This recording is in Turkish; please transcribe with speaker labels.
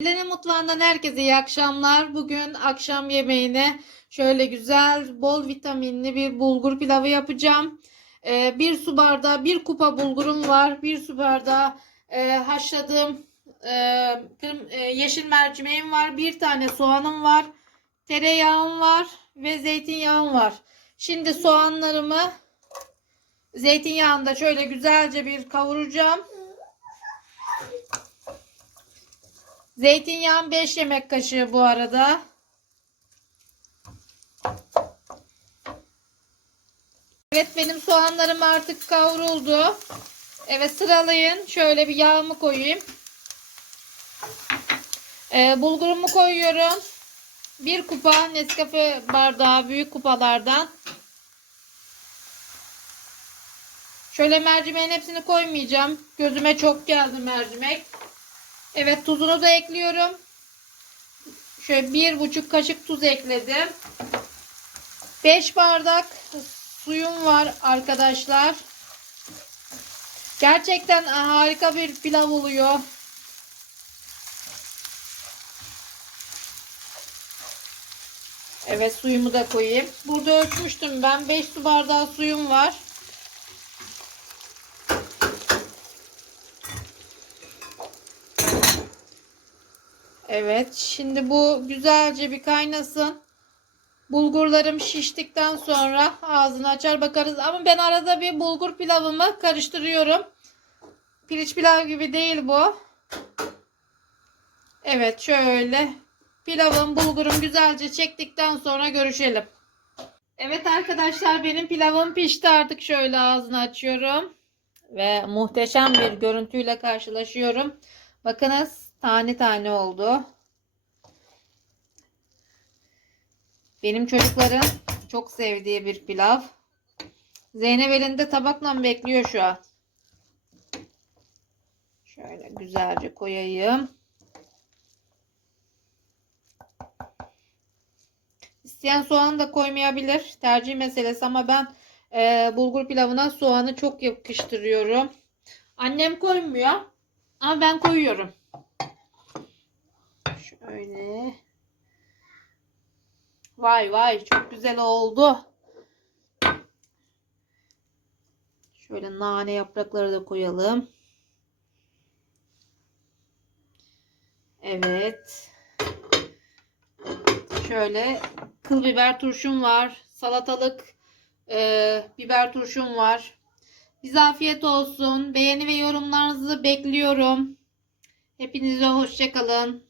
Speaker 1: Ellerin mutfağından herkese iyi akşamlar. Bugün akşam yemeğine şöyle güzel, bol vitaminli bir bulgur pilavı yapacağım. Ee, bir su bardağı, bir kupa bulgurum var. Bir su bardağı e, haşladığım e, e, yeşil mercimeğim var. Bir tane soğanım var. Tereyağım var ve zeytinyağım var. Şimdi soğanlarımı zeytinyağında şöyle güzelce bir kavuracağım. Zeytinyağım 5 yemek kaşığı bu arada. Evet benim soğanlarım artık kavruldu. Evet sıralayın. Şöyle bir yağımı koyayım. Ee, bulgurumu koyuyorum. Bir kupa Nescafe bardağı büyük kupalardan. Şöyle mercimeğin hepsini koymayacağım. Gözüme çok geldi mercimek. Evet tuzunu da ekliyorum. Şöyle bir buçuk kaşık tuz ekledim. 5 bardak suyum var arkadaşlar. Gerçekten harika bir pilav oluyor. Evet suyumu da koyayım. Burada ölçmüştüm ben. 5 su bardağı suyum var. Evet. Şimdi bu güzelce bir kaynasın. Bulgurlarım şiştikten sonra ağzını açar bakarız. Ama ben arada bir bulgur pilavımı karıştırıyorum. Pirinç pilav gibi değil bu. Evet şöyle. Pilavım bulgurum güzelce çektikten sonra görüşelim. Evet arkadaşlar benim pilavım pişti artık şöyle ağzını açıyorum. Ve muhteşem bir görüntüyle karşılaşıyorum. Bakınız tane tane oldu. Benim çocukların çok sevdiği bir pilav. Zeynep elinde tabakla bekliyor şu an. Şöyle güzelce koyayım. İsteyen soğan da koymayabilir. Tercih meselesi ama ben e, bulgur pilavına soğanı çok yakıştırıyorum. Annem koymuyor. Ama ben koyuyorum. Şöyle. Vay vay çok güzel oldu. Şöyle nane yaprakları da koyalım. Evet. Şöyle kıl biber turşum var. Salatalık e, biber turşum var. Bize afiyet olsun. Beğeni ve yorumlarınızı bekliyorum. Hepinize hoşçakalın.